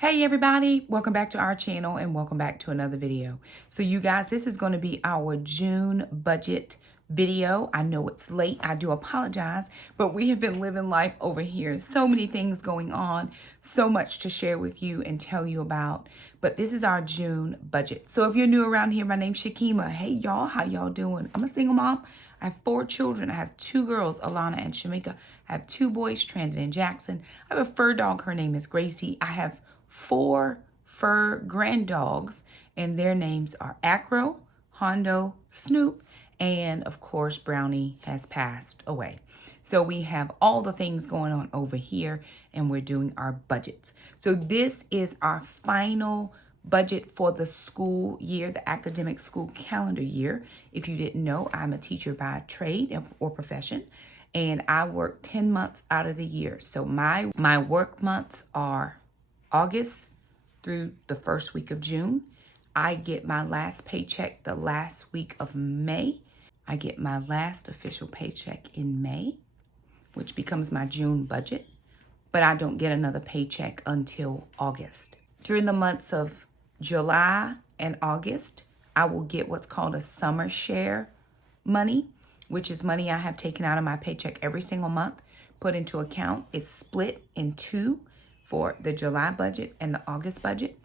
Hey everybody, welcome back to our channel and welcome back to another video. So you guys, this is going to be our June budget video. I know it's late, I do apologize, but we have been living life over here. So many things going on, so much to share with you and tell you about. But this is our June budget. So if you're new around here, my name's Shakema. Hey y'all, how y'all doing? I'm a single mom. I have 4 children. I have 2 girls, Alana and Shamika. I have 2 boys, Trandon and Jackson. I have a fur dog. Her name is Gracie. I have 4 fur grand dogs, and their names are Acro, Hondo, Snoop, and of course, Brownie has passed away. So we have all the things going on over here, and we're doing our budgets. So this is our final budget for the school year, the academic school calendar year. If you didn't know, I'm a teacher by trade or profession, and I work 10 months out of the year. So my work months are August through the first week of June. I get my last paycheck the last week of May. I get my last official paycheck in May, which becomes my June budget, but I don't get another paycheck until August. During the months of July and August, I will get what's called a summer share money, which is money I have taken out of my paycheck every single month, put into account. It's split in 2 for the July budget and the August budget.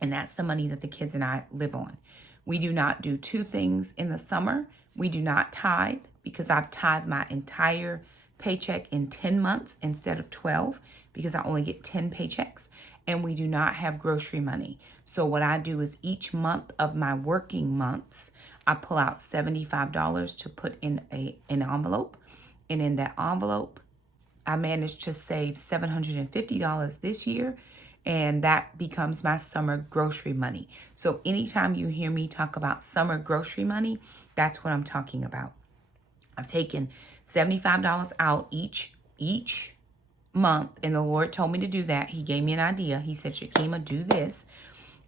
And that's the money that the kids and I live on. We do not do 2 things in the summer. We do not tithe because I've tithed my entire paycheck in 10 months instead of 12 because I only get 10 paychecks. And we do not have grocery money. So what I do is each month of my working months, I pull out $75 to put in an envelope. And in that envelope, I managed to save $750 this year, and that becomes my summer grocery money. So anytime you hear me talk about summer grocery money, that's what I'm talking about. I've taken $75 out each month, and the Lord told me to do that. He gave me an idea. He said, Shakema, do this,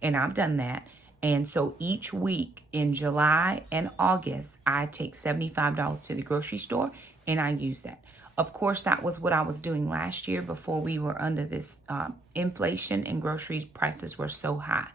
and I've done that. And so each week in July and August, I take $75 to the grocery store, and I use that. Of course, that was what I was doing last year before we were under this inflation and grocery prices were so high.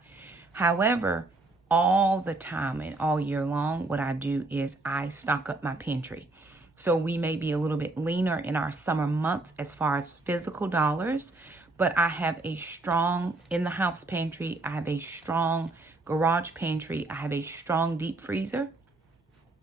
However, all the time and all year long, what I do is I stock up my pantry. So we may be a little bit leaner in our summer months as far as physical dollars, but I have a strong in-the-house pantry. I have a strong garage pantry. I have a strong deep freezer.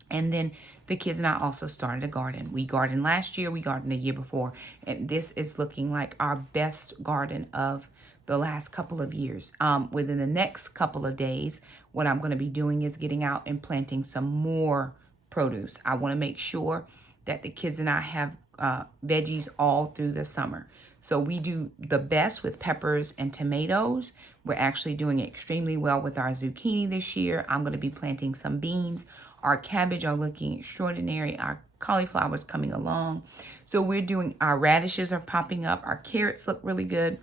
And then the kids and I also started a garden. We gardened last year, we gardened the year before, and this is looking like our best garden of the last couple of years. Within the next couple of days, what I'm going to be doing is getting out and planting some more produce. I want to make sure that the kids and I have veggies all through the summer. So we do the best with peppers and tomatoes. We're actually doing extremely well with our zucchini this year. I'm going to be planting some beans. Our cabbage are looking extraordinary. Our cauliflower is coming along. So we're doing, our radishes are popping up. Our carrots look really good.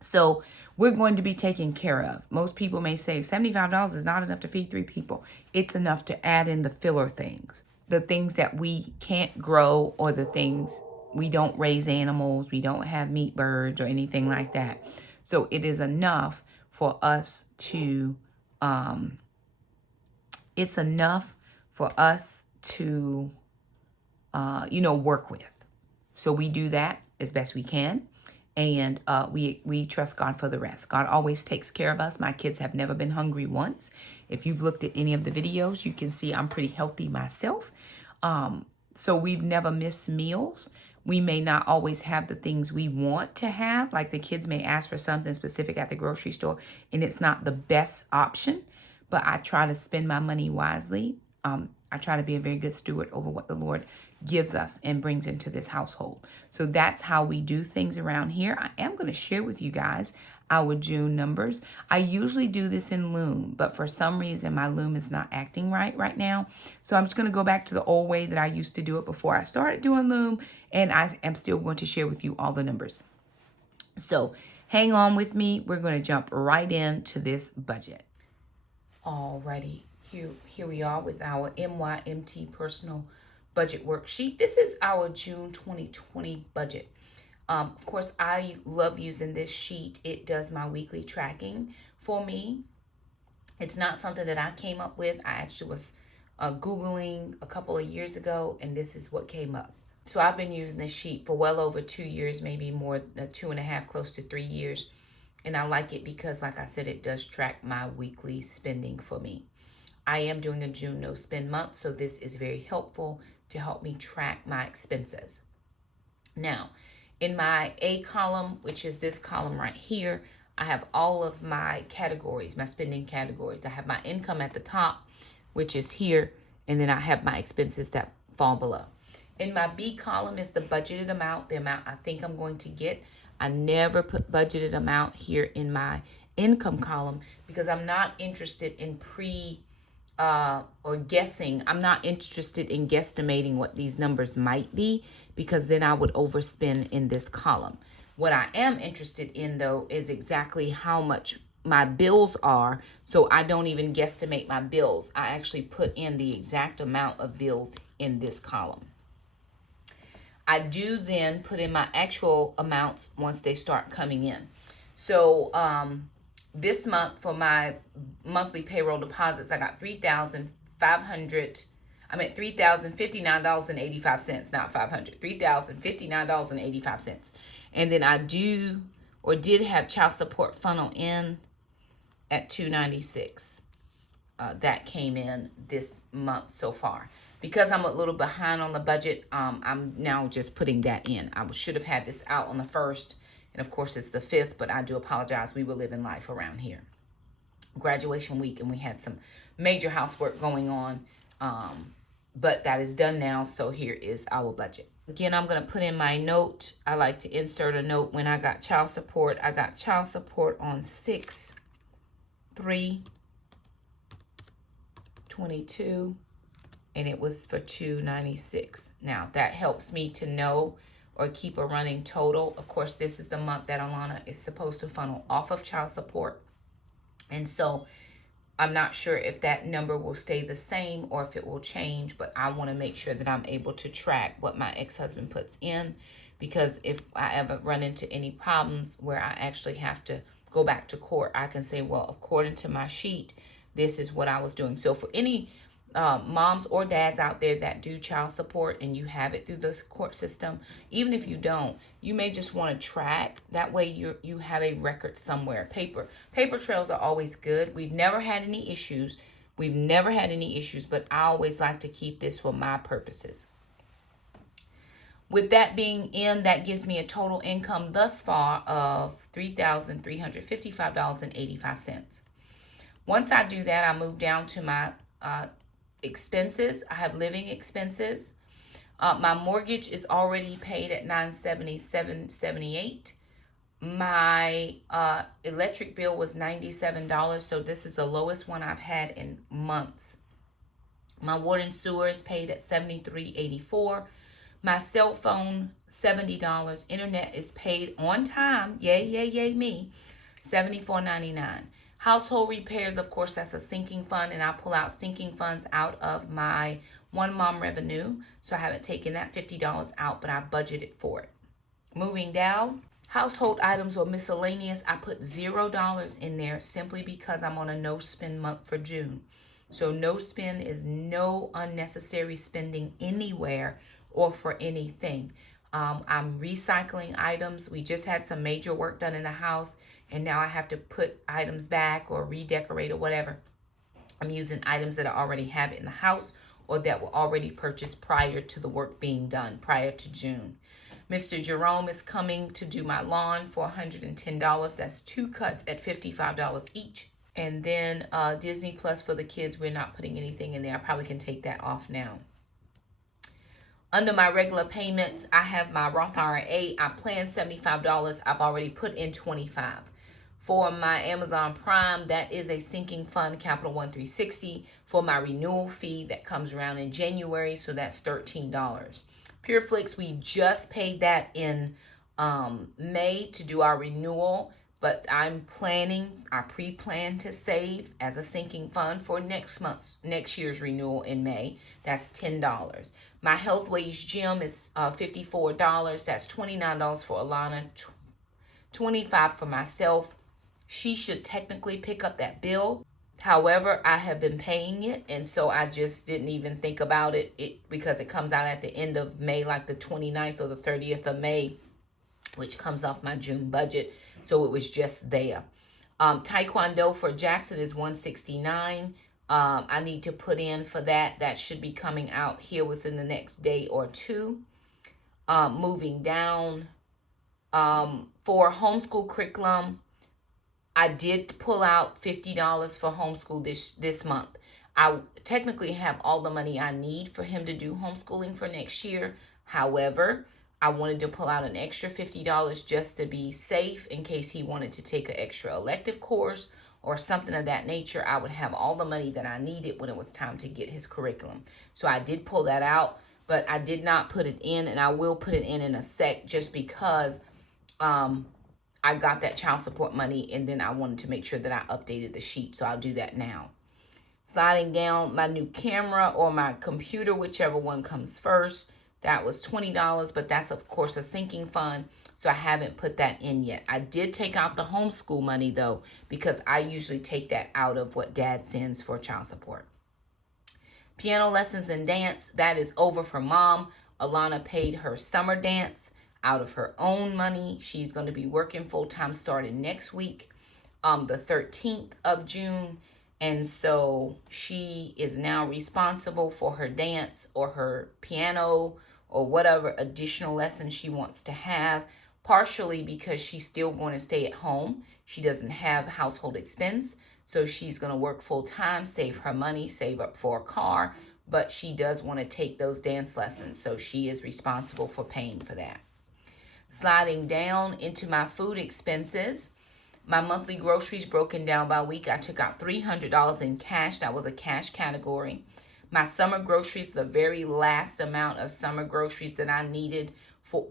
So we're going to be taken care of. Most people may say $75 is not enough to feed 3 people. It's enough to add in the filler things. The things that we can't grow, or the things we don't raise animals. We don't have meat birds or anything like that. So it is enough for us to, it's enough for us to, work with. So we do that as best we can. And we trust God for the rest. God always takes care of us. My kids have never been hungry once. If you've looked at any of the videos, you can see I'm pretty healthy myself. So we've never missed meals. We may not always have the things we want to have. Like the kids may ask for something specific at the grocery store, and it's not the best option. But I try to spend my money wisely. I try to be a very good steward over what the Lord gives us and brings into this household. So that's how we do things around here. I am going to share with you guys our June numbers. I usually do this in Loom, but for some reason my Loom is not acting right now. So I'm just going to go back to the old way that I used to do it before I started doing Loom, and I am still going to share with you all the numbers. So hang on with me. We're going to jump right into this budget. Alrighty, here we are with our MYMT personal budget worksheet. This is our June 2020 budget. Of course, I love using this sheet. It does my weekly tracking for me. It's not something that I came up with. I actually was Googling a couple of years ago, and this is what came up. So I've been using this sheet for well over 2 years, maybe more, 2.5, close to 3 years. And I like it because, like I said, it does track my weekly spending for me. I am doing a June no spend month, so this is very helpful to help me track my expenses. Now, in my A column, which is this column right here, I have all of my categories, my spending categories. I have my income at the top, which is here, and then I have my expenses that fall below. In my B column is the budgeted amount, the amount I think I'm going to get. I never put budgeted amount here in my income column because I'm not interested in or guessing. I'm not interested in guesstimating what these numbers might be, because then I would overspend in this column. What I am interested in, though, is exactly how much my bills are. So I don't even guesstimate my bills. I actually put in the exact amount of bills in this column. I do then put in my actual amounts once they start coming in. So this month for my monthly payroll deposits, I got $3,059.85, not 500, $3,059.85. And then I did have child support funnel in at $296. That came in this month so far. Because I'm a little behind on the budget, I'm now just putting that in. I should have had this out on the 1st, and of course it's the 5th, but I do apologize. We were living life around here. Graduation week, and we had some major housework going on, but that is done now, so here is our budget. Again, I'm going to put in my note. I like to insert a note when I got child support. I got child support on 6/3/22. And it was for $296. Now, that helps me to know or keep a running total. Of course, this is the month that Alana is supposed to funnel off of child support. And so I'm not sure if that number will stay the same or if it will change, but I want to make sure that I'm able to track what my ex-husband puts in, because if I ever run into any problems where I actually have to go back to court, I can say, well, according to my sheet, this is what I was doing. So for any moms or dads out there that do child support and you have it through the court system, even if you don't, you may just want to track. That way you have a record somewhere. Paper trails are always good. We've never had any issues. But I always like to keep this for my purposes. With that being in, that gives me a total income thus far of $3,355.85. Once I do that, I move down to my expenses. I have living expenses. My mortgage is already paid at $977.78. My electric bill was $97, so this is the lowest one I've had in months. My water and sewer is paid at $73.84. My cell phone, $70. Internet is paid on time. Yay me. $74.99. Household repairs, of course, that's a sinking fund, and I pull out sinking funds out of my one mom revenue. So I haven't taken that $50 out, but I budgeted for it. Moving down, household items or miscellaneous, I put $0 in there simply because I'm on a no spend month for June. So no spend is no unnecessary spending anywhere or for anything. I'm recycling items. We just had some major work done in the house, and now I have to put items back or redecorate or whatever. I'm using items that I already have in the house or that were already purchased prior to the work being done, prior to June. Mr. Jerome is coming to do my lawn for $110. That's 2 cuts at $55 each. And then Disney Plus for the kids, we're not putting anything in there. I probably can take that off now. Under my regular payments, I have my Roth IRA. I planned $75. I've already put in $25. For my Amazon Prime, that is a sinking fund, Capital One 360, for my renewal fee that comes around in January, so that's $13. PureFlix, we just paid that in May to do our renewal, but I pre-plan to save as a sinking fund for next year's renewal in May. That's $10. My Health Wage Gym is $54. That's $29 for Alana, $25 for myself. She should technically pick up that bill. However, I have been paying it, and so I just didn't even think about it because it comes out at the end of May, like the 29th or the 30th of May, which comes off my June budget. So it was just there. Taekwondo for Jackson is $169. I need to put in for that. That should be coming out here within the next day or two. Moving down, for homeschool curriculum, I did pull out $50 for homeschool this month. I technically have all the money I need for him to do homeschooling for next year. However, I wanted to pull out an extra $50 just to be safe in case he wanted to take an extra elective course or something of that nature. I would have all the money that I needed when it was time to get his curriculum. So I did pull that out, but I did not put it in, and I will put it in a sec just because I got that child support money, and then I wanted to make sure that I updated the sheet. So I'll do that now. Sliding down, my new camera or my computer, whichever one comes first, that was $20, but that's, of course, a sinking fund, so I haven't put that in yet. I did take out the homeschool money, though, because I usually take that out of what Dad sends for child support. Piano lessons and dance, that is over for Mom. Alana paid her summer dance out of her own money. She's going to be working full-time starting next week, the 13th of June. And so she is now responsible for her dance or her piano or whatever additional lessons she wants to have, partially because she's still going to stay at home. She doesn't have household expense, so she's going to work full-time, save her money, save up for a car, but she does want to take those dance lessons, so she is responsible for paying for that. Sliding down into my food expenses, my monthly groceries broken down by week, I took out $300 in cash. That was a cash category. My summer groceries, the very last amount of summer groceries that I needed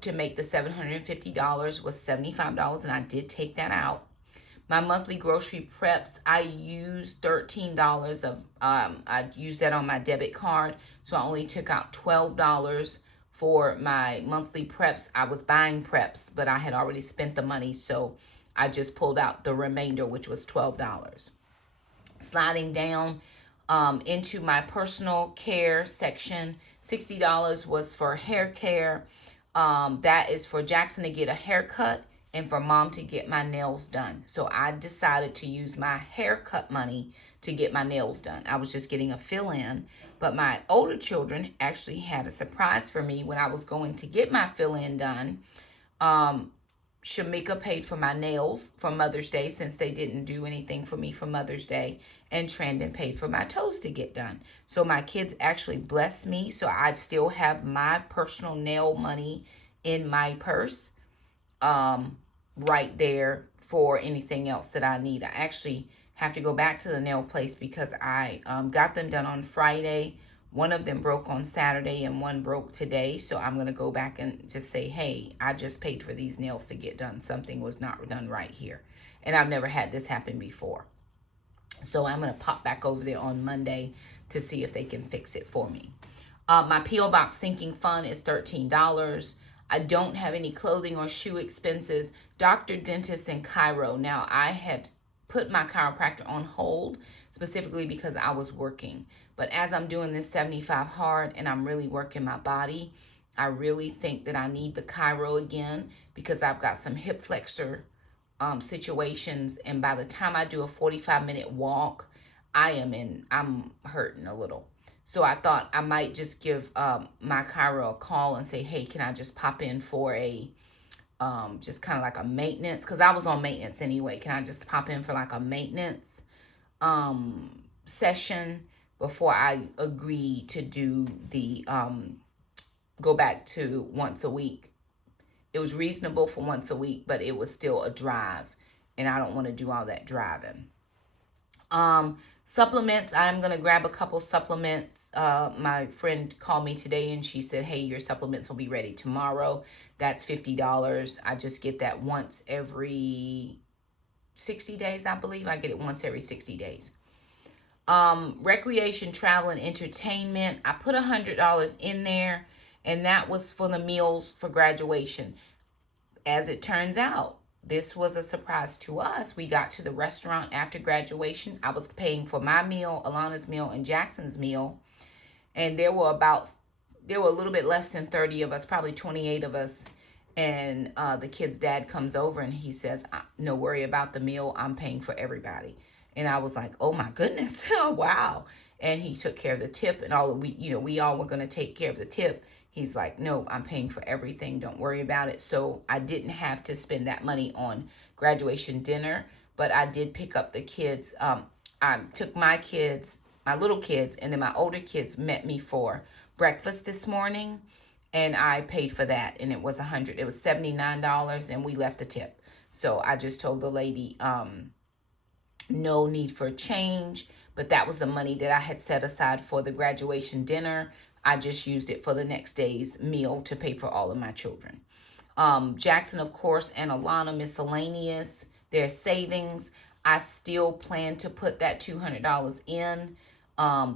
to make the $750 was $75, and I did take that out. My monthly grocery preps, I used $13 of, I used that on my debit card, so I only took out $12 for my monthly preps. I was buying preps, but I had already spent the money, so I just pulled out the remainder, which was $12. Sliding down into my personal care section, $60 was for hair care. That is for Jackson to get a haircut and for Mom to get my nails done. So I decided to use my haircut money to get my nails done. I was just getting a fill-in, but my older children actually had a surprise for me when I was going to get my fill-in done. Shamika paid for my nails for Mother's Day since they didn't do anything for me for Mother's Day, and Trandon paid for my toes to get done. So my kids actually blessed me, so I still have my personal nail money in my purse right there for anything else that I need. I actually have to go back to the nail place because I got them done on Friday. One of them broke on Saturday and one broke today. So I'm going to go back and just say, hey, I just paid for these nails to get done. Something was not done right here. And I've never had this happen before. So I'm going to pop back over there on Monday to see if they can fix it for me. My P.O. Box sinking fund is $13. I don't have any clothing or shoe expenses. Doctor, dentist, and chiro. Now, I had put my chiropractor on hold specifically because I was working. But as I'm doing this 75 hard and I'm really working my body, I really think that I need the chiro again because I've got some hip flexor situations. And by the time I do a 45-minute walk, I'm hurting a little. So I thought I might just give my chiro a call and say, hey, can I just pop in for a just kind of like a maintenance? Because I was on maintenance anyway. Can I just pop in for like a maintenance session before I agree to do the go back to once a week? It was reasonable for once a week, but it was still a drive, and I don't want to do all that driving. Supplements, I'm going to grab a couple supplements. My friend called me today and she said, hey, your supplements will be ready tomorrow. That's $50. I just get that once every 60 days, I believe. I get it once every 60 days. Recreation, travel, and entertainment. I put $100 in there, and that was for the meals for graduation. As it turns out, this was a surprise to us. We got to the restaurant after graduation. I was paying for my meal, Alana's meal, and Jackson's meal. And there were a little bit less than 30 of us, probably 28 of us. And the kid's dad comes over and he says, no worry about the meal. I'm paying for everybody. And I was like, oh my goodness, wow. And he took care of the tip and we all were going to take care of the tip. He's like, no, I'm paying for everything. Don't worry about it. So I didn't have to spend that money on graduation dinner, but I did pick up the kids. I took my kids, my little kids, and then my older kids met me for breakfast this morning, and I paid for that. And it was $79, and we left the tip. So I just told the lady, no need for change, but that was the money that I had set aside for the graduation dinner. I just used it for the next day's meal to pay for all of my children. Jackson, of course, and Alana, miscellaneous, their savings. I still plan to put that $200 in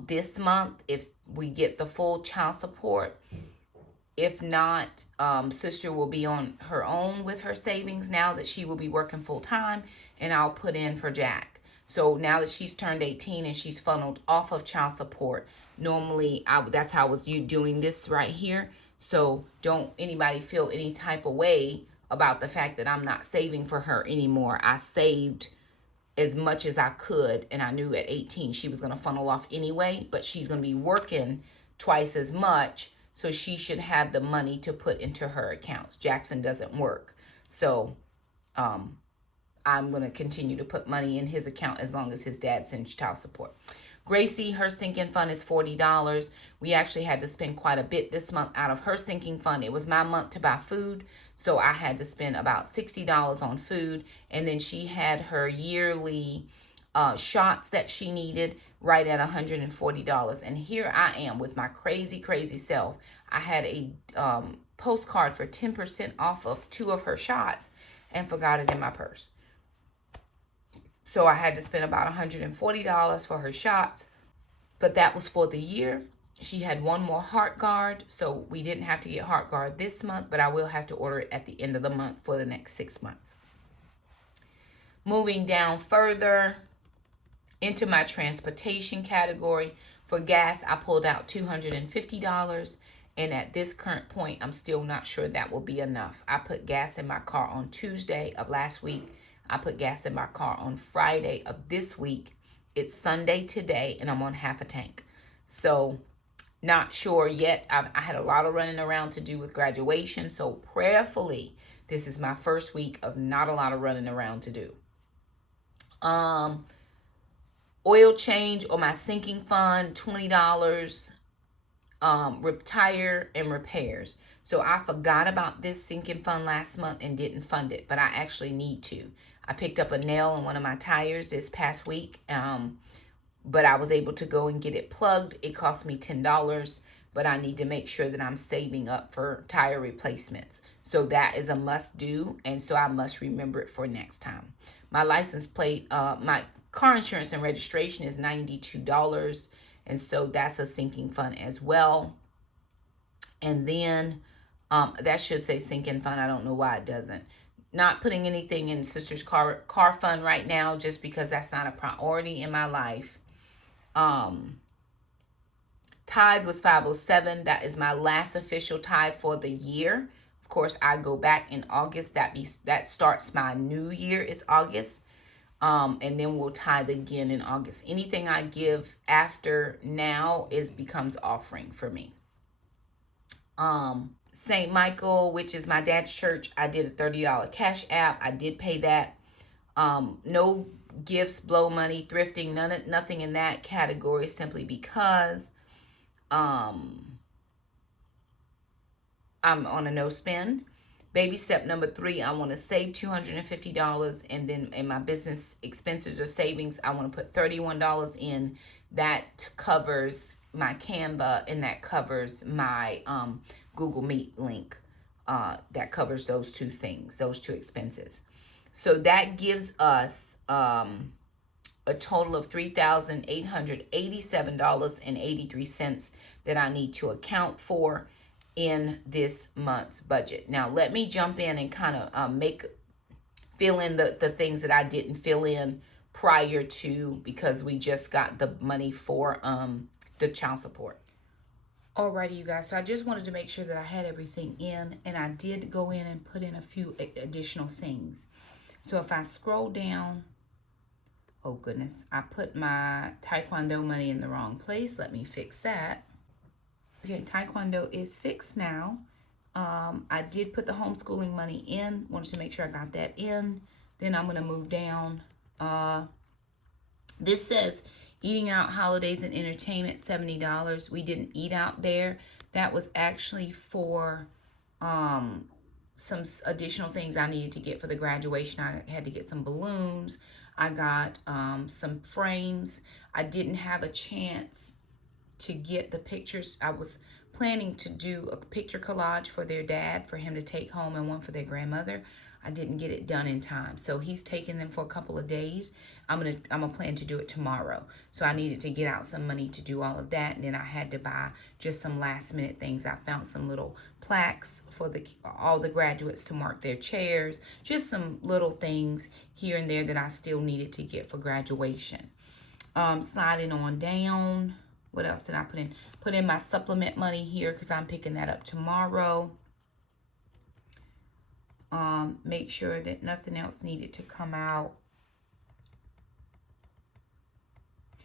this month if we get the full child support. If not, sister will be on her own with her savings now that she will be working full time, and I'll put in for Jack. So now that she's turned 18 and she's funneled off of child support, normally that's how I was doing this right here. So don't anybody feel any type of way about the fact that I'm not saving for her anymore. I saved as much as I could, and I knew at 18 she was going to funnel off anyway, but she's going to be working twice as much, so she should have the money to put into her accounts. Jackson doesn't work, so I'm going to continue to put money in his account as long as his dad sends child support. Gracie, her sinking fund is $40. We actually had to spend quite a bit this month out of her sinking fund. It was my month to buy food, so I had to spend about $60 on food. And then she had her yearly shots that she needed right at $140. And here I am with my crazy, crazy self. I had a postcard for 10% off of 2 of her shots and forgot it in my purse. So I had to spend about $140 for her shots, but that was for the year. She had one more heart guard, so we didn't have to get heart guard this month, but I will have to order it at the end of the month for the next 6 months. Moving down further into my transportation category, for gas, I pulled out $250, and at this current point, I'm still not sure that will be enough. I put gas in my car on Tuesday of last week. I put gas in my car on Friday of this week. It's Sunday today, and I'm on half a tank. So not sure yet. I had a lot of running around to do with graduation. So prayerfully, this is my first week of not a lot of running around to do. Oil change or my sinking fund, $20. Tire and repairs. So I forgot about this sinking fund last month and didn't fund it, but I actually need to. I picked up a nail in one of my tires this past week, but I was able to go and get it plugged. It cost me $10, but I need to make sure that I'm saving up for tire replacements. So that is a must do, and so I must remember it for next time. My license plate, my car insurance and registration is $92, and so that's a sinking fund as well. And then that should say sinking fund. I don't know why it doesn't. Not putting anything in sister's car fund right now, just because that's not a priority in my life. Tithe was $507. That is my last official tithe for the year. Of course, I go back in August. That starts my new year. It's August. And then we'll tithe again in August. Anything I give after now becomes offering for me. St. Michael, which is my dad's church, I did a $30 CashApp. I did pay that. No gifts, blow money, thrifting, nothing in that category, simply because I'm on a no spend. Baby step number 3, I want to save $250, and then in my business expenses or savings, I want to put $31 in. That covers my Canva, and that covers my Google Meet link. That covers those 2 things, those 2 expenses. So that gives us a total of $3,887.83 that I need to account for in this month's budget. Now, let me jump in and kind of fill in the things that I didn't fill in prior to, because we just got the money for the child support. Alrighty, you guys. So I just wanted to make sure that I had everything in, and I did go in and put in a few additional things. So if I scroll down, oh goodness, I put my Taekwondo money in the wrong place. Let me fix that. Okay, Taekwondo is fixed now. I did put the homeschooling money in. Wanted to make sure I got that in. Then I'm going to move down. This says eating out, holidays, and entertainment, $70. We didn't eat out there. That was actually for some additional things I needed to get for the graduation. I had to get some balloons. I got some frames. I didn't have a chance to get the pictures. I was planning to do a picture collage for their dad for him to take home, and one for their grandmother. I didn't get it done in time, so he's taking them for a couple of days. I'm gonna plan to do it tomorrow. So I needed to get out some money to do all of that, and then I had to buy just some last minute things. I found some little plaques for all the graduates to mark their chairs, just some little things here and there that I still needed to get for graduation. Sliding on down, what else did I put in? Put in my supplement money here because I'm picking that up tomorrow. Make sure that nothing else needed to come out.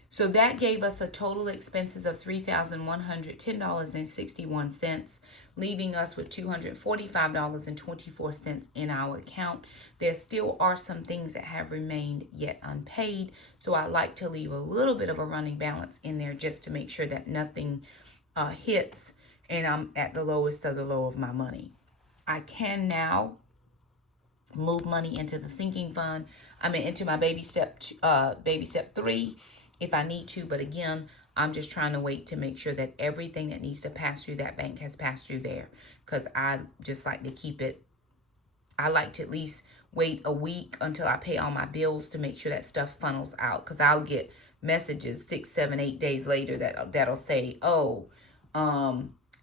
So that gave us a total expenses of $3,110.61, leaving us with $245.24 in our account. There still are some things that have remained yet unpaid, so I like to leave a little bit of a running balance in there just to make sure that nothing hits and I'm at the lowest of the low of my money. I can now move money into the sinking fund. Into my baby step 3 if I need to, but again, I'm just trying to wait to make sure that everything that needs to pass through that bank has passed through there, because I just like to keep it. I like to at least wait a week until I pay all my bills to make sure that stuff funnels out, because I'll get messages 6, 7, 8 days later that'll say, oh,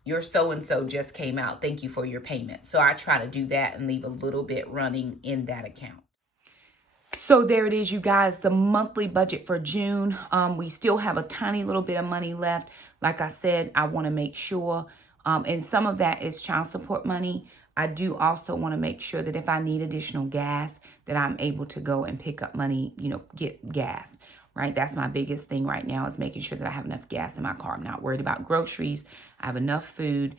your so-and-so just came out. Thank you for your payment. So I try to do that and leave a little bit running in that account. So there it is, you guys, the monthly budget for June. We still have a tiny little bit of money left. Like I said, I want to make sure, and some of that is child support money. I do also want to make sure that if I need additional gas, that I'm able to go and pick up money, get gas, right? That's my biggest thing right now, is making sure that I have enough gas in my car. I'm not worried about groceries. I have enough food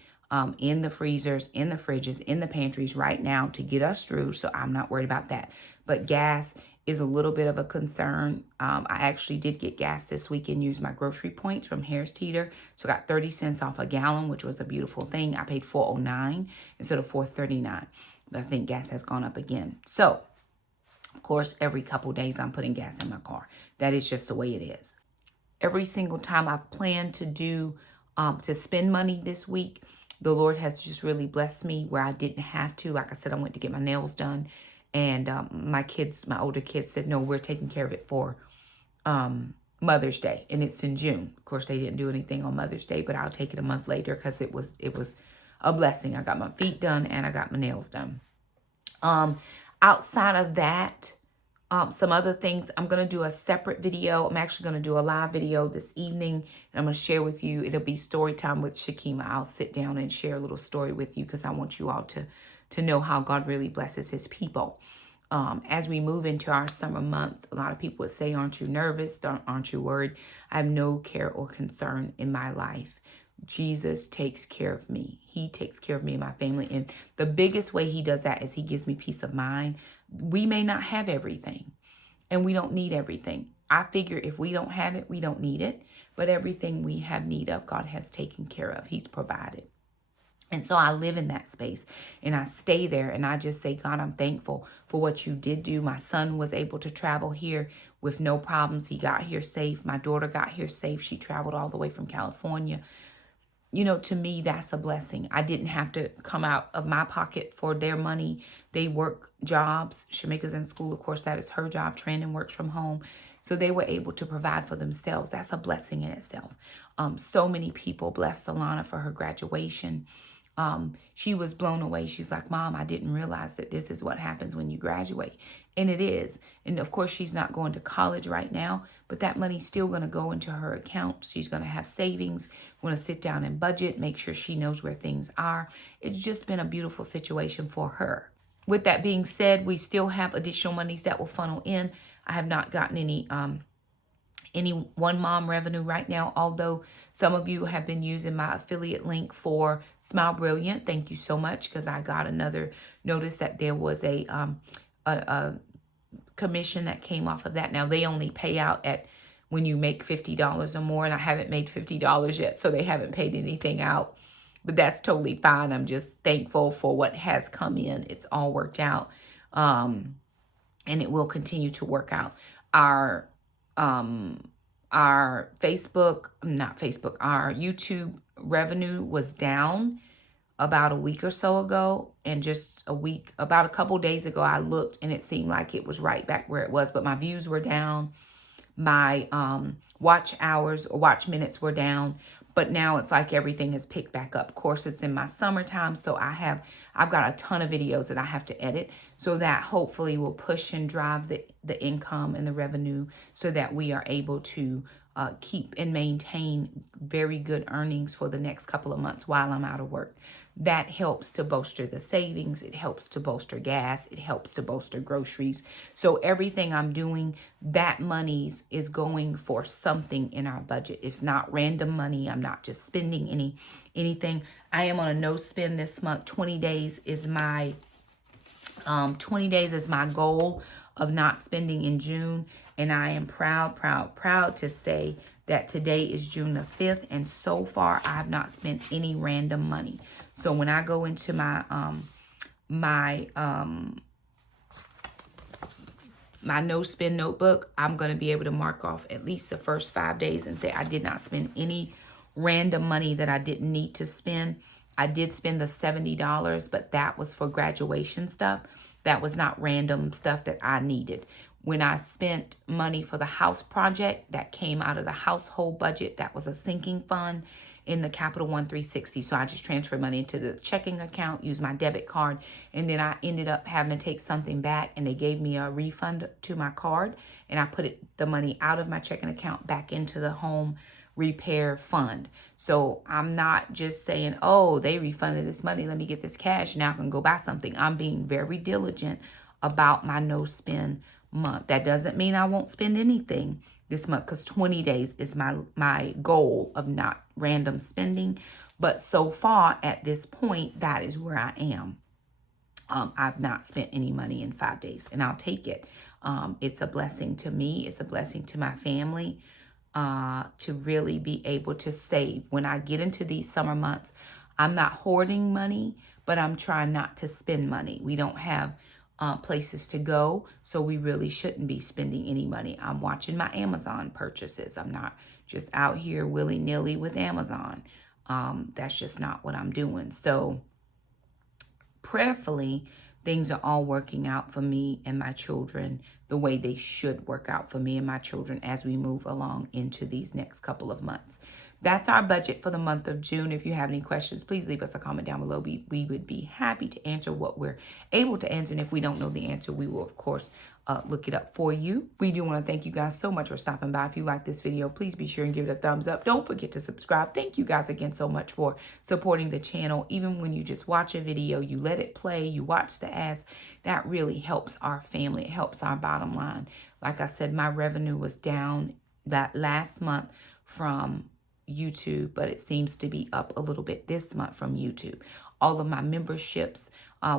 in the freezers, in the fridges, in the pantries right now to get us through, so I'm not worried about that. But gas is a little bit of a concern. I actually did get gas this week and used my grocery points from Harris Teeter. So I got 30 cents off a gallon, which was a beautiful thing. I paid $4.09 instead of $4.39. But I think gas has gone up again. So, of course, every couple days I'm putting gas in my car. That is just the way it is. Every single time I've planned to to spend money this week, the Lord has just really blessed me where I didn't have to. Like I said, I went to get my nails done. And my older kids said, no, we're taking care of it for Mother's Day. And it's in June. Of course, they didn't do anything on Mother's Day, but I'll take it a month later because it was a blessing. I got my feet done and I got my nails done. Outside of that, some other things, I'm going to do a separate video. I'm actually going to do a live video this evening, and I'm going to share with you. It'll be story time with Shakema. I'll sit down and share a little story with you because I want you all to know how God really blesses his people. As we move into our summer months, a lot of people would say, aren't you nervous? Aren't you worried? I have no care or concern in my life. Jesus takes care of me. He takes care of me and my family. And the biggest way he does that is he gives me peace of mind. We may not have everything, and we don't need everything. I figure if we don't have it, we don't need it. But everything we have need of, God has taken care of. He's provided. And so I live in that space and I stay there, and I just say, God, I'm thankful for what you did do. My son was able to travel here with no problems. He got here safe. My daughter got here safe. She traveled all the way from California. you know, to me, that's a blessing. I didn't have to come out of my pocket for their money. They work jobs. Shamika's in school. Of course, that is her job. Training works from home. So they were able to provide for themselves. That's a blessing in itself. So many people blessed Alana for her graduation. She was blown away. She's like, Mom, I didn't realize that this is what happens when you graduate. And it is. And of course, she's not going to college right now, but that money's still going to go into her account. She's going to have savings. We're going to sit down and budget, make sure she knows where things are. It's just been a beautiful situation for her. With that being said, we still have additional monies that will funnel in. I have not gotten any one mom revenue right now, although some of you have been using my affiliate link for Smile Brilliant. Thank you so much, because I got another notice that there was a commission that came off of that. Now they only pay out at when you make $50 or more, and I haven't made $50 yet, so they haven't paid anything out. But that's totally fine. I'm just thankful for what has come in. It's all worked out, and it will continue to work out. Our YouTube revenue was down about a week or so ago, and just about a couple days ago, I looked and it seemed like it was right back where it was, but my views were down. My watch hours or watch minutes were down, but now it's like everything has picked back up. Of course, it's in my summertime, so I've got a ton of videos that I have to edit, so that hopefully will push and drive the income and the revenue, so that we are able to keep and maintain very good earnings for the next couple of months while I'm out of work. That helps to bolster the savings. It helps to bolster gas. It helps to bolster groceries. So everything I'm doing, that money's is going for something in our budget. It's not random money. I'm not just spending anything. I am on a no spend this month. 20 days is my 20 days is my goal of not spending in June. And I am proud to say that today is June the 5th. And so far, I have not spent any random money. So when I go into my my no spend notebook, I'm going to be able to mark off at least the first 5 days and say I did not spend any random money that I didn't need to spend. I did spend the $70, but that was for graduation stuff. That was not random stuff that I needed. When I spent money for the house project, that came out of the household budget. That was a sinking fund in the Capital One 360. So I just transferred money into the checking account, used my debit card, and then I ended up having to take something back, and they gave me a refund to my card, and I put the money out of my checking account back into the home repair fund. So I'm not just saying, oh, they refunded this money, let me get this cash, now I can go buy something. I'm being very diligent about my no spend month. That doesn't mean I won't spend anything this month, because 20 days is my goal of not random spending. But so far at this point, that is where I am. I've not spent any money in 5 days, and I'll take it. It's a blessing to me. It's a blessing to my family to really be able to save. When I get into these summer months, I'm not hoarding money, but I'm trying not to spend money. We don't have places to go, so we really shouldn't be spending any money. I'm watching my Amazon purchases. I'm not just out here willy-nilly with Amazon. That's just not what I'm doing. So prayerfully, things are all working out for me and my children the way they should work out for me and my children as we move along into these next couple of months. That's our budget for the month of June. If you have any questions, please leave us a comment down below. We would be happy to answer what we're able to answer. And if we don't know the answer, we will, of course, look it up for you. We do want to thank you guys so much for stopping by. If you like this video, please be sure and give it a thumbs up. Don't forget to subscribe. Thank you guys again so much for supporting the channel. Even when you just watch a video, you let it play, you watch the ads, that really helps our family. It helps our bottom line. Like I said, my revenue was down that last month from YouTube, but it seems to be up a little bit this month from YouTube. All of my memberships,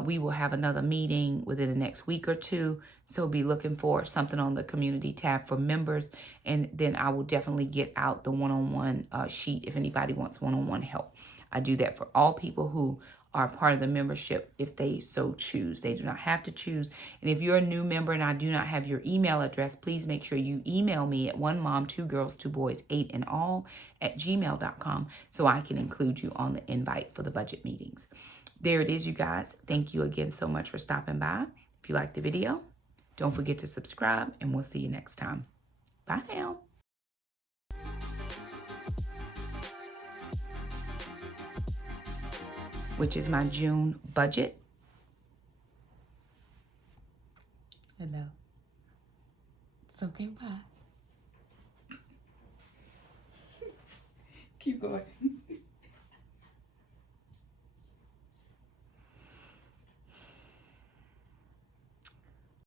we will have another meeting within the next week or two. So be looking for something on the community tab for members. And then I will definitely get out the one-on-one sheet if anybody wants one-on-one help. I do that for all people who are part of the membership if they so choose. They do not have to choose. And if you're a new member and I do not have your email address, please make sure you email me at onemom2girls2boys8in all@gmail.com so I can include you on the invite for the budget meetings. There it is, you guys. Thank you again so much for stopping by. If you liked the video, don't forget to subscribe, and we'll see you next time. Bye now. Which is my June budget. Hello. It's okay, bye. Keep going.